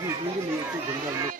Gracias.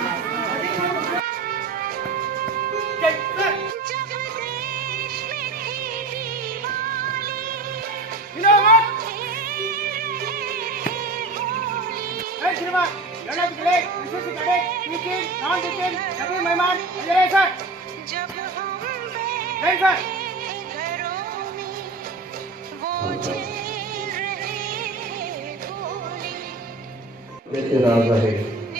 त्याचे राज आहे.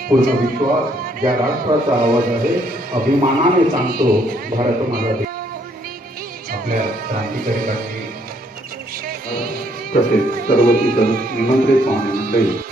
पूर्ण विश्वास ज्या राष्ट्राचा आवाज आहे अभिमानाने सांगतो भारत माझा आपल्या क्रांतिकारकांनी तसेच सर्व इतर निमंत्रित पाहुणे मंडळी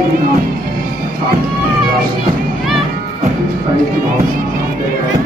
maybe not talk about, but his faith was there.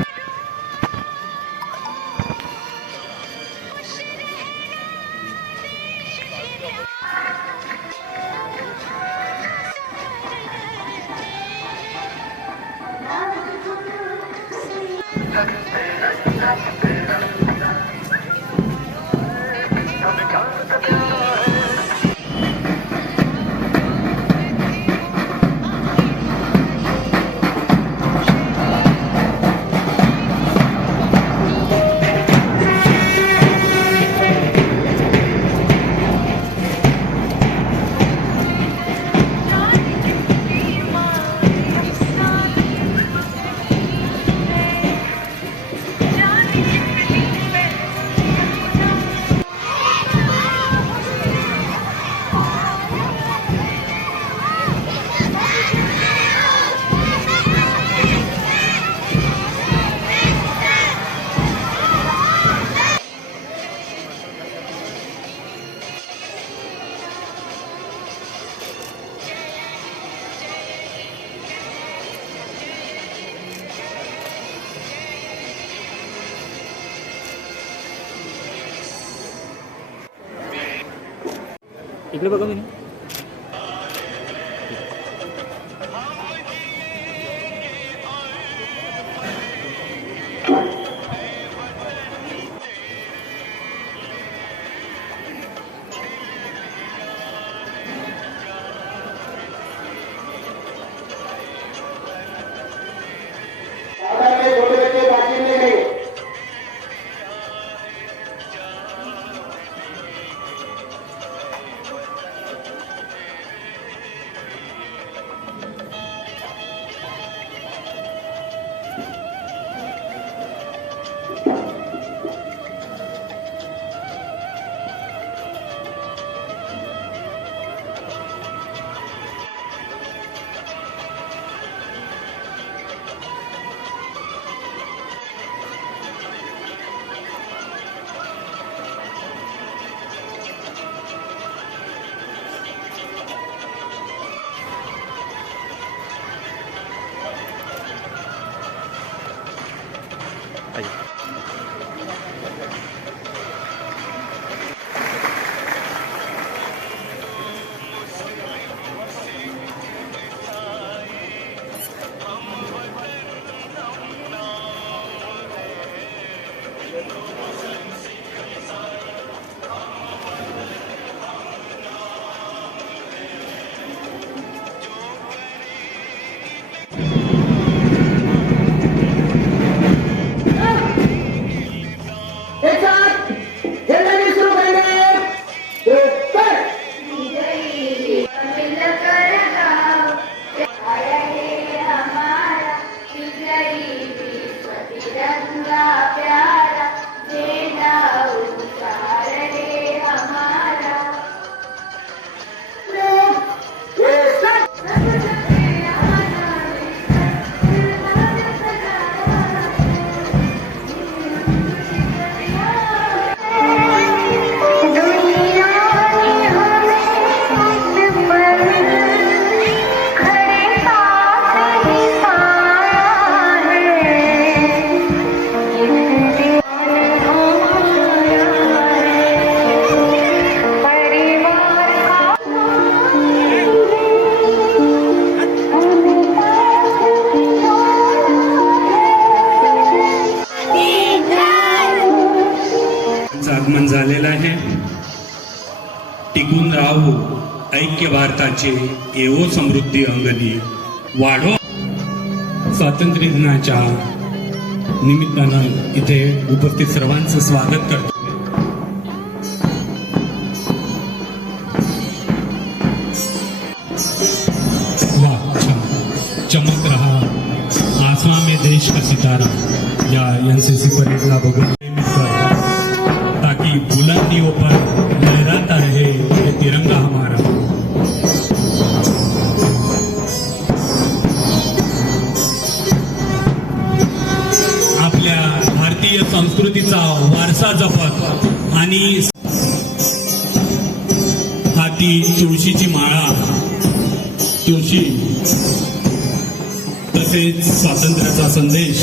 इकडे बघा मी राहो ऐक्य भारताचे येवो समृद्धी अंगणी वाढो. स्वातंत्र्य दिनाच्या निमित्तानं इथे उपस्थित सर्वांचं स्वागत करतो. संस्कृतीचा वारसा जपत आणि हाती तुळशीची माळा तुळशी तसेच स्वातंत्र्याचा संदेश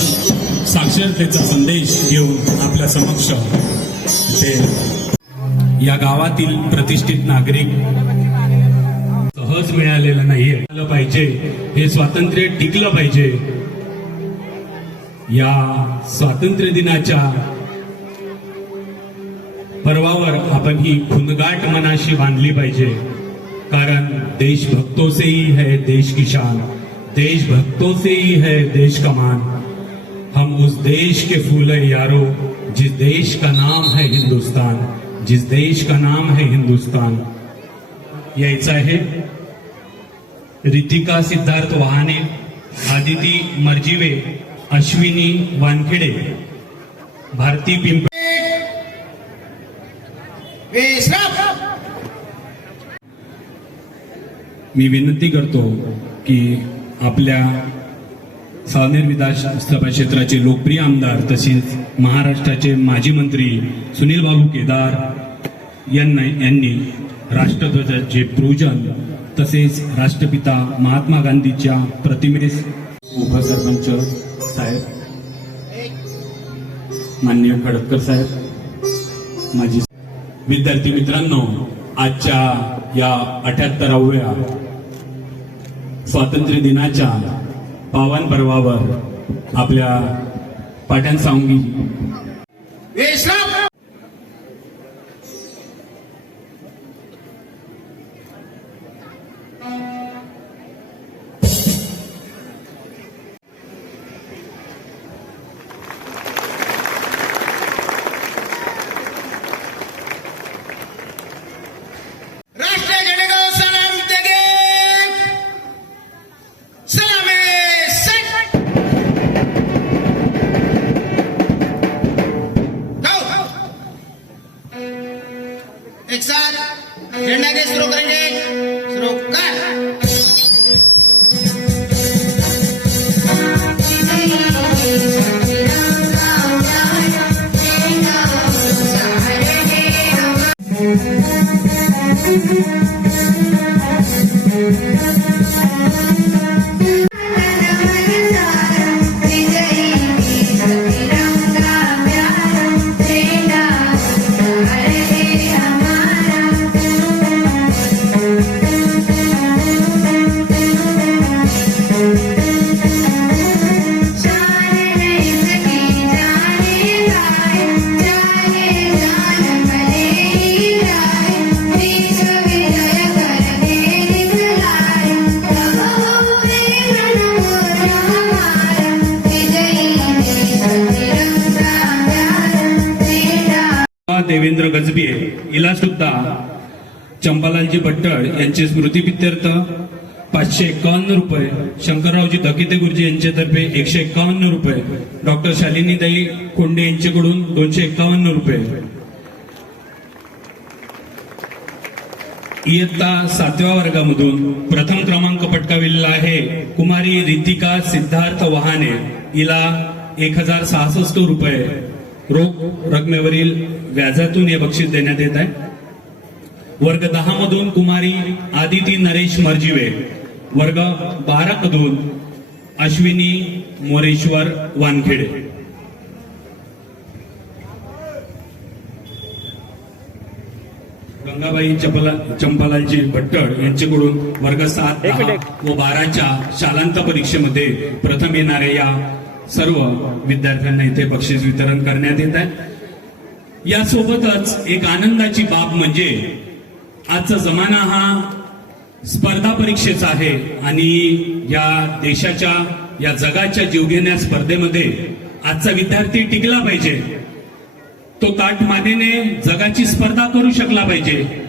साक्षरतेचा संदेश घेऊन आपल्या समक्ष ते या गावातील प्रतिष्ठित नागरिक सहज मिळालेलं नाहीये. आलं पाहिजे हे स्वातंत्र्य टिकलं पाहिजे. या स्वातंत्र्य दिनाच्या पर्वावर आपण ही खुनगाट मनाशी बांधली पाहिजे. कारण देशभक्तों से ही है देश की शान. देशभक्तों से ही है देश का मान. हम उस देश के फूल यारो, जिस देश का नाम है हिंदुस्तान. जिस देश का नाम है हिंदुस्तान. यायचं आहे रितिका सिद्धार्थ वहाने, आदिती मर्जिवे अश्विनी वानखेडे भारती पिंप मी विनंती करतो की आपल्या सावनेर विधानसभा क्षेत्राचे लोकप्रिय आमदार तसेच महाराष्ट्राचे माजी मंत्री सुनील बाबू केदार यांना यांनी राष्ट्रध्वजाचे पूजन तसेच राष्ट्रपिता महात्मा गांधीच्या प्रतिमेस उपसरपंच साहेब. मान्य खडतकर साहेब माझी विद्यार्थी मित्रांनो आजच्या या अठ्याहत्तराव्या स्वातंत्र्य दिनाच्या पावन पर्वावर आपल्या पाटण सांगी Música देवेंद्र गजबिये हिला सुद्धा चंपालालजी भट्टळ यांचे स्मृतीपित्यर्थ पाचशे एकावन्न रुपये शंकररावजी धकिते गुरुजी यांच्यातर्फे एकशे एकावन्न रुपये डॉक्टर शालिनीताई कोंडे यांच्याकडून दोनशे एकावन्न रुपये. इयत्ता सातव्या वर्गामधून प्रथम क्रमांक पटकाविलेला आहे कुमारी रितिका सिद्धार्थ वहाने. हिला एक हजार सहासष्ट रुपये रोख रकमेवरील व्याजातून हे बक्षीस देण्यात येत आहे. वर्ग दहा मधून कुमारी आदिती नरेश मर्जिवे. वर्ग बारा मधून अश्विनी मोरेश्वर वानखेडे. गंगाबाई चपला चंपालालजी भट्टळ यांच्याकडून वर्ग सात व बाराच्या शालांत परीक्षेमध्ये प्रथम येणाऱ्या या सर्व विद्यार्थ्यांना इथे बक्षीस वितरण करण्यात येत आहे. यासोबतच एक आनंदाची बाब म्हणजे आजचा जमाना हा स्पर्धा परीक्षेचा आहे आणि या देशाच्या या जगाच्या जीवघेण्या स्पर्धेमध्ये आजचा विद्यार्थी टिकला पाहिजे. तो ताटमानेने जगाची स्पर्धा करू शकला पाहिजे.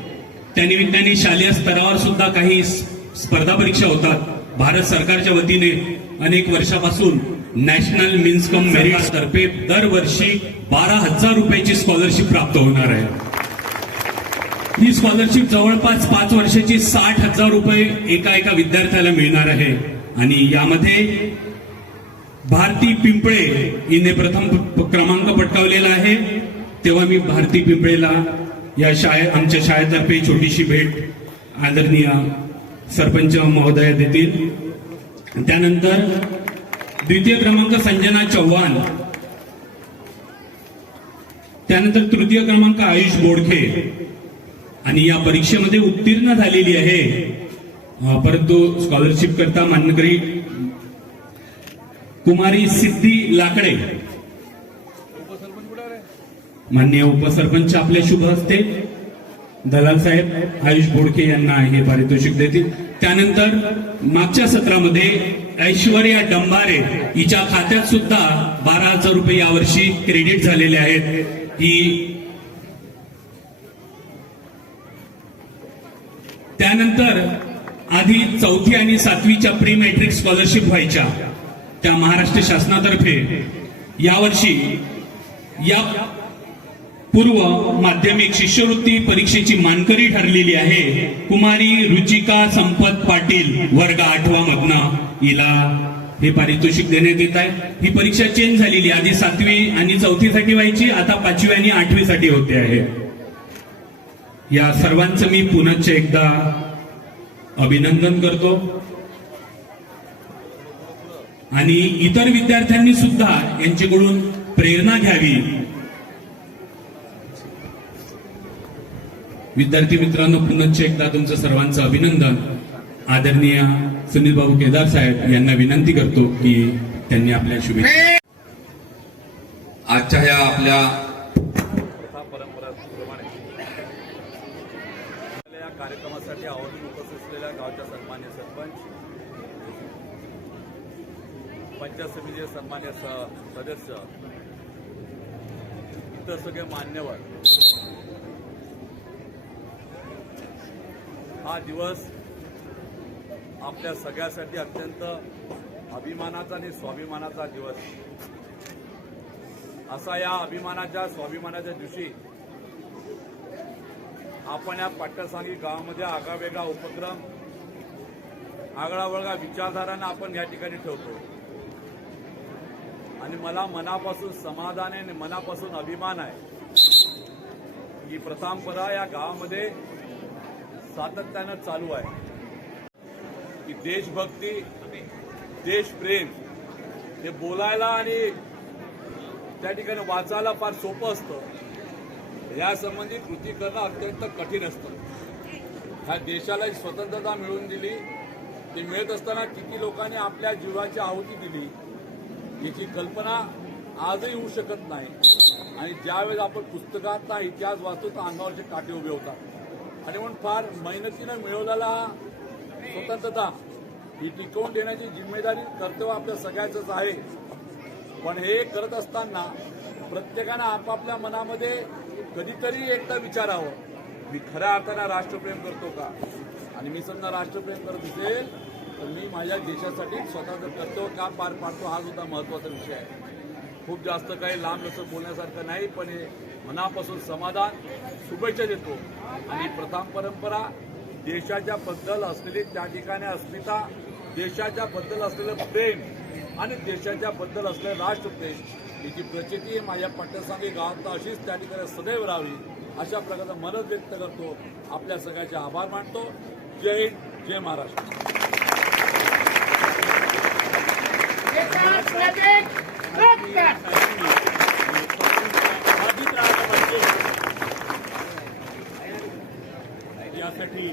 त्यानिमित्ताने शालेय स्तरावर सुद्धा काही स्पर्धा परीक्षा होतात. भारत सरकारच्या वतीने अनेक वर्षापासून नॅशनल मिन्स कम मेरिट तर्फे दरवर्षी बारा हजार रुपयाची स्कॉलरशिप प्राप्त होणार आहे. ही स्कॉलरशिप जवळपास पाच वर्षाची साठ हजार रुपये एका एका विद्यार्थ्याला मिळणार आहे. आणि यामध्ये भारती पिंपळे हिने प्रथम क्रमांक पटकावलेला आहे. तेव्हा मी भारती पिंपळेला या शाळे आमच्या शाळेतर्फे छोटीशी भेट आदरणीय सरपंच महोदया देतील. त्यानंतर द्वितीय क्रमांक संजना चव्हाण त्यानंतर तृतीय क्रमांक आयुष बोडखे. आणि या परीक्षेमध्ये उत्तीर्ण झालेली आहे. परंतु स्कॉलरशिप करता मान्यकरी कुमारी सिद्धी लाकडे. मान्य उपसरपंच आपले शुभ हस्ते दलाल साहेब आयुष बोडके यांना हे पारितोषिक देतील. त्यानंतर मागच्या सत्रामध्ये ऐश्वर्या डंबारे हिच्या खात्यात सुद्धा बारा हजार रुपये यावर्षी क्रेडिट झालेले आहेत. ही त्यानंतर आधी चौथी आणि सातवीच्या प्री मॅट्रिक स्कॉलरशिप व्हायच्या त्या महाराष्ट्र शासनातर्फे यावर्षी या पूर्व माध्यमिक शिष्यवृत्ती परीक्षेची मानकरी ठरलेली आहे कुमारी रुचिका संपत पाटील वर्ग आठवा मधनं. हिला हे पारितोषिक देण्यात येत आहे. ही परीक्षा चेंज झालेली आधी सातवी आणि चौथीसाठी व्हायची आता पाचवी आणि आठवीसाठी होते आहे. या सर्वांचं मी पुनश्च एकदा अभिनंदन करतो. आणि इतर विद्यार्थ्यांनी सुद्धा यांच्याकडून प्रेरणा घ्यावी. विद्यार्थी मित्रांनो पुनश्च एकदा तुमचं सर्वांचं अभिनंदन. आदरणीय सुनील बाबू केदार साहेब यांना विनंती करतो की त्यांनी आपल्या शुभेच्छा आजच्या ह्या आपल्या या कार्यक्रमासाठी आवर्जून उपस्थित असलेल्या गावच्या सन्मान्य सरपंच पंचायत समितीचे सन्मान्य सदस्य इतर सगळे मान्यवर हा दिवस आपल्या सगळ्यासाठी अत्यंत अभिमानाचा आणि स्वाभिमानाचा दिवस. असा या अभिमानाच्या स्वाभिमानाच्या दिवशी आपण या पाटणसांगी गावामध्ये आगावेगळा उपक्रम आगळावळगा विचारधारांना आपण या ठिकाणी ठेवतो. आणि मला मनापासून समाधान आहे आणि मनापासून अभिमान आहे की प्रथमपरा या गावामध्ये सातत्यानं चालू आहे. की देशभक्ती देशप्रेम हे बोलायला आणि त्या ठिकाणी वाचायला फार सोपं असतं. यासंबंधी कृती करणं अत्यंत कठीण असतं. ह्या देशाला स्वतंत्रता मिळवून दिली ती मिळत असताना किती लोकांनी आपल्या जीवाची आहुती दिली याची कल्पना आजही होऊ शकत नाही. आणि ज्यावेळेस आपण पुस्तकात इतिहास वाचतो तर अंगावरचे काटे उभे होतात. आणि म्हणून फार मेहनतीनं मिळवलेला स्वतंत्रता ही टिकवून देण्याची जिम्मेदारी कर्तव्य आपल्या सगळ्याचंच आहे. पण हे करत असताना प्रत्येकानं आपापल्या मनामध्ये कधीतरी एकदा विचारावं मी खऱ्या अर्थानं राष्ट्रप्रेम करतो का? आणि मी समजा राष्ट्रप्रेम करत असेल तर मी माझ्या देशासाठी स्वतःचं कर्तव्य का पार पाडतो हा सुद्धा महत्त्वाचा विषय आहे. खूप जास्त काही लांब असं बोलण्यासारखं नाही पण हे मनापासून समाधान शुभेच्छा देतो. आणि प्रथम परंपरा देशाच्या बद्दल असलेली त्या ठिकाणी अस्मिता देशाच्या बद्दल असलेलं प्रेम आणि देशाच्या बद्दल असलेलं राष्ट्रप्रेम याची प्रचिती माझ्या पट्टसांगी गावात अशीच त्या ठिकाणी सदैव राहावी अशा प्रकारचं मनच व्यक्त करतो. आपल्या सगळ्याचे आभार मानतो. जय हिंद जय महाराष्ट्र. यासाठी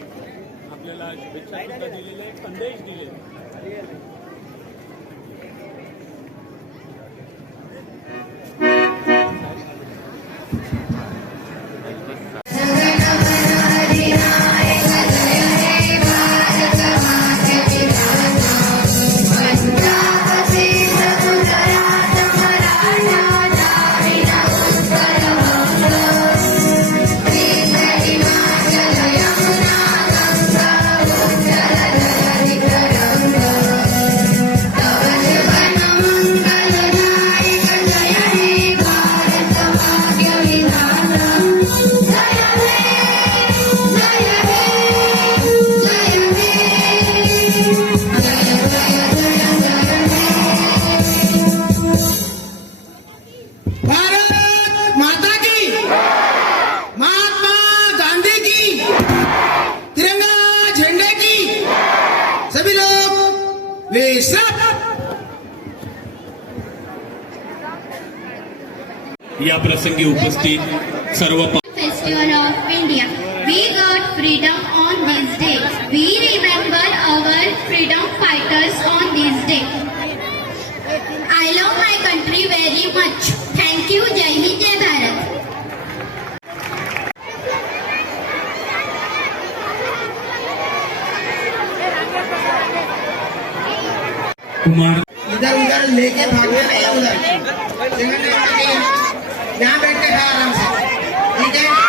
आपल्याला शुभेच्छा सुद्धा दिलेल्या आहेत संदेश दिले भारत प्रसंगी उपस्थित सर्व festival of India we got freedom on this day we remember our freedom fighters on this day I love my country very much thank you जय हिंद जय भारत इधर उधर लेके भागने लगा उधर। यहाँ बैठ के खा आराम से। ठीक है?